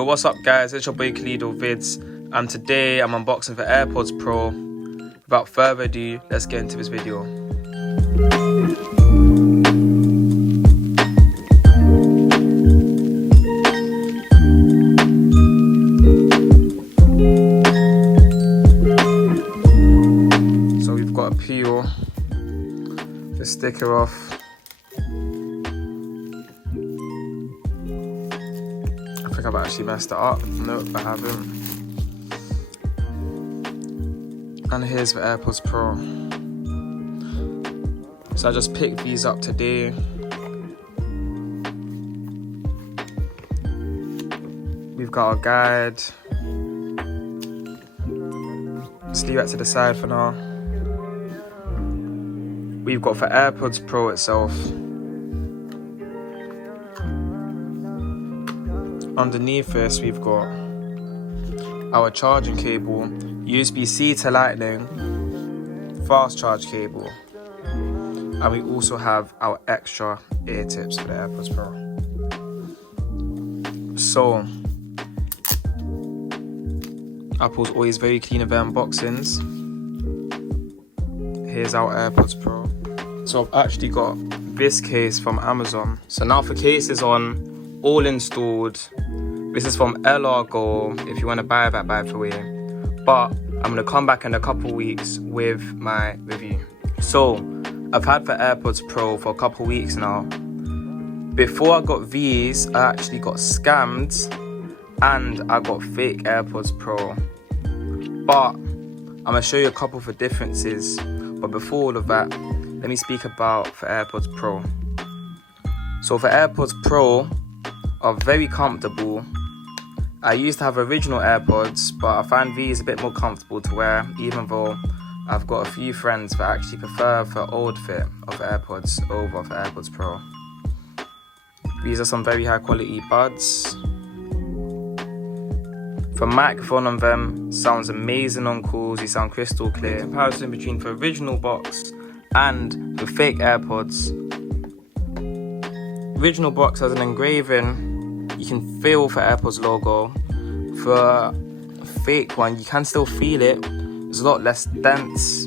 Yo, what's up guys, it's your boy Kalido Vids, and today I'm unboxing the AirPods Pro. Without further ado, let's get into this video. So we've got to peel the sticker off. I think I've actually messed it up. Nope, I haven't. And here's the AirPods Pro. So I just picked these up today. We've got our guide. Just leave that to the side for now. We've got the AirPods Pro itself. Underneath this, we've got our charging cable, USB-C to Lightning, fast charge cable, and we also have our extra ear tips for the AirPods Pro. So, Apple's always very clean of their unboxings. Here's our AirPods Pro. So I've actually got this case from Amazon. So now the case is on, all installed. This is from Largo. If you want to buy that, by the way. But I'm going to come back in a couple weeks with my review. So I've had the AirPods Pro for a couple weeks now. Before I got these, I actually got scammed and I got fake AirPods Pro. But I'm going to show you a couple of the differences. But before all of that, let me speak about the AirPods Pro. So the AirPods Pro are very comfortable. I used to have original AirPods, but I find these a bit more comfortable to wear, even though I've got a few friends that actually prefer the old fit of AirPods over the AirPods Pro. These are some very high quality buds. The microphone on them sounds amazing on calls, they sound crystal clear. Comparison between the original box and the fake AirPods. Original box has an engraving. You can feel the AirPods logo. For a fake one, you can still feel it. It's a lot less dense.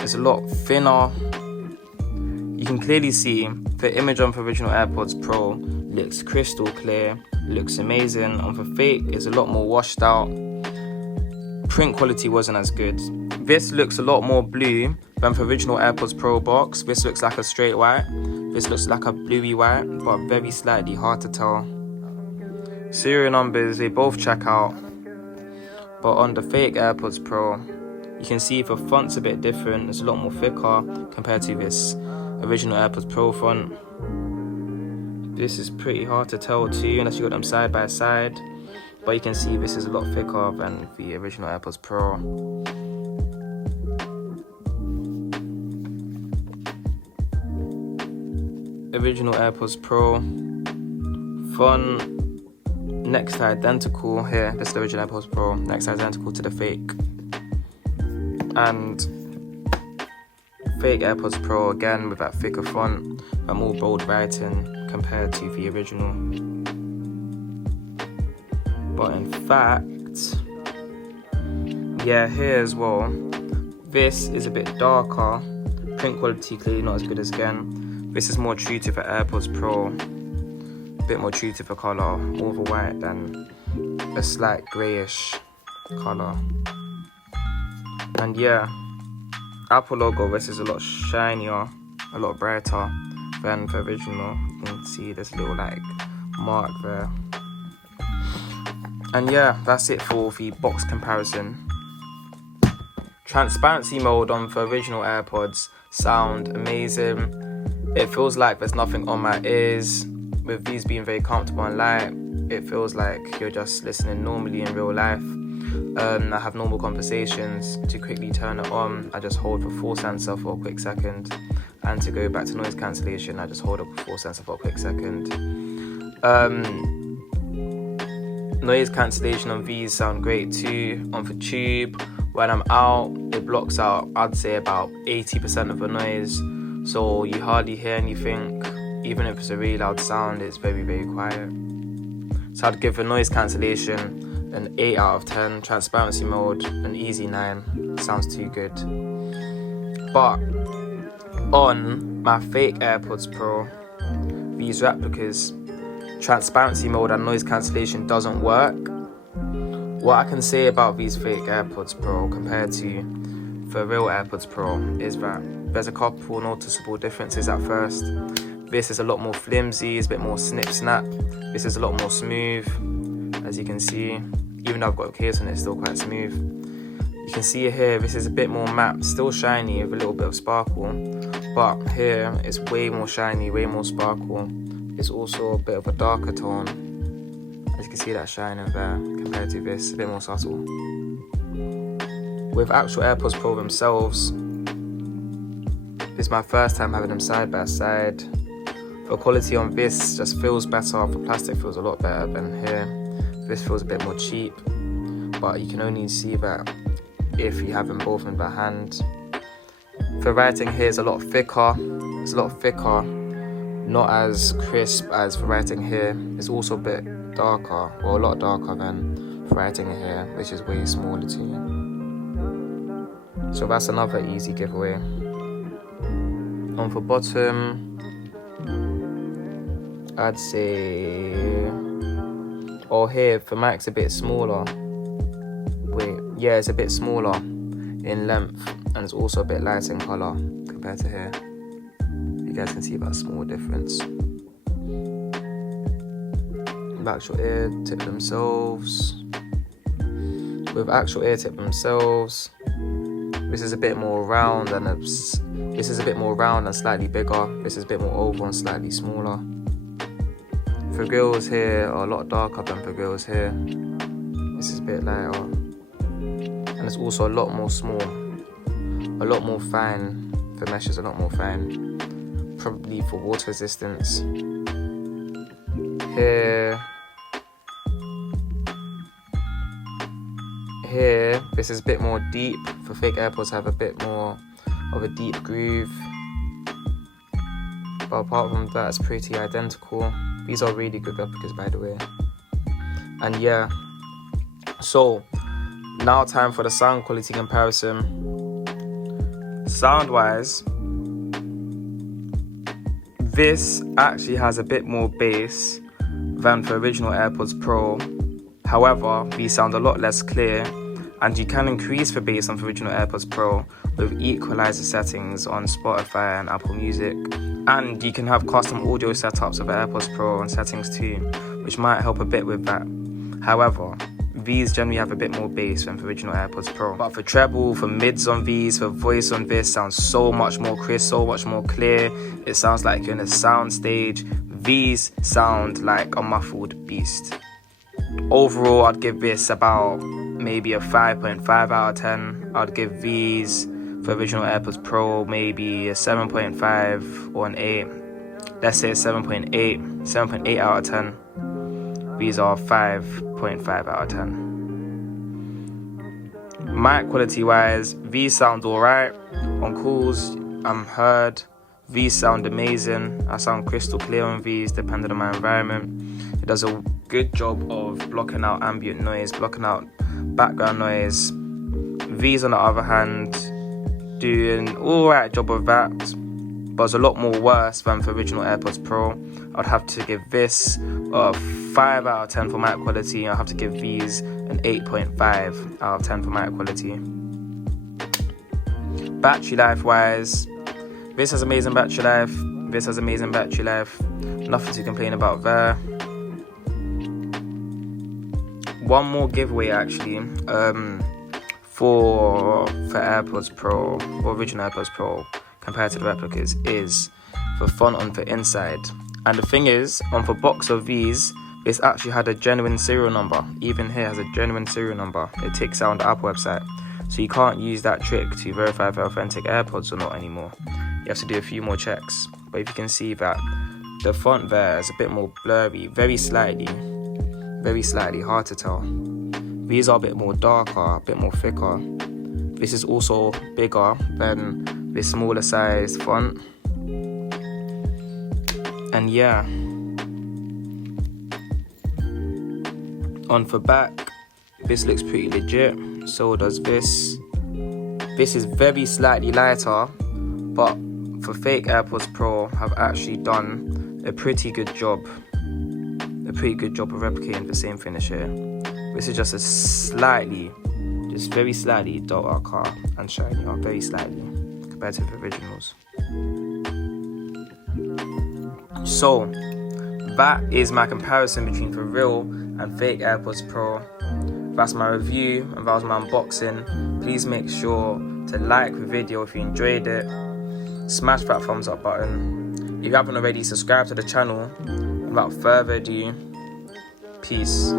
It's a lot thinner. You can clearly see the image on the original AirPods Pro looks crystal clear, looks amazing. On the fake, it's a lot more washed out. Print quality wasn't as good. This looks a lot more blue than the original AirPods Pro box. This looks like a straight white. This looks like a bluey white, but very slightly hard to tell. Serial numbers, they both check out. But on the fake AirPods Pro, you can see the font's a bit different. It's a lot more thicker compared to this original AirPods Pro font. This is pretty hard to tell too, unless you got them side by side. But you can see this is a lot thicker than the original AirPods Pro. Original AirPods Pro font next to identical here. This is the original AirPods Pro, next to identical to the fake. And fake AirPods Pro again with that thicker font and more bold writing compared to the original. But in fact, yeah, here as well, this is a bit darker. Print quality clearly not as good as again. This is more true to the AirPods Pro. A bit more true to the colour, more of a white than a slight greyish colour. And yeah, Apple logo, this is a lot shinier, a lot brighter than the original. You can see this little like mark there. And yeah, that's it for the box comparison. Transparency mode on the original AirPods sound amazing. It feels like there's nothing on my ears. With these being very comfortable and light, it feels like you're just listening normally in real life. I have normal conversations. To quickly turn it on, I just hold the full sensor for a quick second. And to go back to noise cancellation, I just hold up the full sensor for a quick second. Noise cancellation on these sound great too. On the tube, when I'm out, it blocks out, I'd say, about 80% of the noise. So you hardly hear anything. Even if it's a really loud sound, it's very, very quiet. So I'd give the noise cancellation an 8 out of 10, transparency mode an easy 9, sounds too good. But on my fake AirPods Pro, these replicas, transparency mode and noise cancellation doesn't work. What I can say about these fake AirPods Pro compared to the real AirPods Pro is that there's a couple noticeable differences at first. This is a lot more flimsy, it's a bit more snip snap. This is a lot more smooth, as you can see. Even though I've got a case on it, it's still quite smooth. You can see here, this is a bit more matte, still shiny with a little bit of sparkle. But here, it's way more shiny, way more sparkle. It's also a bit of a darker tone. As you can see that shine in there, compared to this, a bit more subtle. With actual AirPods Pro themselves, this is my first time having them side by side. The quality on this just feels better, the plastic feels a lot better than here. This feels a bit more cheap, but you can only see that if you have them both in the hand. The writing here is a lot thicker, it's a lot thicker, not as crisp as the writing here. It's also a bit darker, or a lot darker than the writing here, which is way smaller too. So that's another easy giveaway. On the bottom, I'd say, here the mic's a bit smaller. It's a bit smaller in length, and it's also a bit lighter in colour compared to here. You guys can see that small difference. The actual ear tip themselves. With actual ear tip themselves, this is a bit more round and this is a bit more round and slightly bigger. This is a bit more oval and slightly smaller. The grills here are a lot darker than the grills here. This is a bit lighter. And it's also a lot more small. A lot more fine. The mesh is a lot more fine. Probably for water resistance. Here, this is a bit more deep. The fake AirPods have a bit more of a deep groove. But apart from that, it's pretty identical. These are really good replicas, by the way. And yeah, so now time for the sound quality comparison. Sound-wise, this actually has a bit more bass than the original AirPods Pro. However, these sound a lot less clear, and you can increase the bass on the original AirPods Pro with equalizer settings on Spotify and Apple Music. And you can have custom audio setups of the AirPods Pro and settings too, which might help a bit with that. However, these generally have a bit more bass than the original AirPods Pro. But for treble, for mids on these, for voice on this sounds so much more crisp, so much more clear. It sounds like you're in a sound stage. These sound like a muffled beast. Overall, I'd give this about maybe a 5.5 out of 10. I'd give these, for original AirPods Pro, maybe a 7.5 or an 8. Let's say a 7.8 out of 10. These are 5.5 out of 10. Mic quality wise, these sound alright. On calls, I'm heard. These sound amazing. I sound crystal clear on these, depending on my environment. It does a good job of blocking out ambient noise, blocking out background noise. These, on the other hand, do an alright job of that, but it's a lot more worse than the original AirPods Pro. I'd have to give this a 5 out of 10 for mic quality. I'd have to give these an 8.5 out of 10 for mic quality. Battery life wise, this has amazing battery life. This has amazing battery life. Nothing to complain about there. One more giveaway actually. For AirPods Pro, or original AirPods Pro, compared to the replicas, is the font on the inside. And the thing is, on the box of these, this actually had a genuine serial number. Even here has a genuine serial number. It ticks out on the Apple website. So you can't use that trick to verify if they're authentic AirPods or not anymore. You have to do a few more checks. But if you can see that the font there is a bit more blurry, very slightly, hard to tell. These are a bit more darker, a bit more thicker. This is also bigger than the smaller sized font. And yeah, On for back, this looks pretty legit. So does this. This is very slightly lighter, but for fake AirPods Pro have actually done a pretty good job. A pretty good job of replicating the same finish here. This is just just very slightly darker and shinier, very slightly, compared to the originals. So, that is my comparison between the real and fake AirPods Pro. That's my review and that was my unboxing. Please make sure to like the video if you enjoyed it. Smash that thumbs up button. If you haven't already, subscribe to the channel. Without further ado, peace.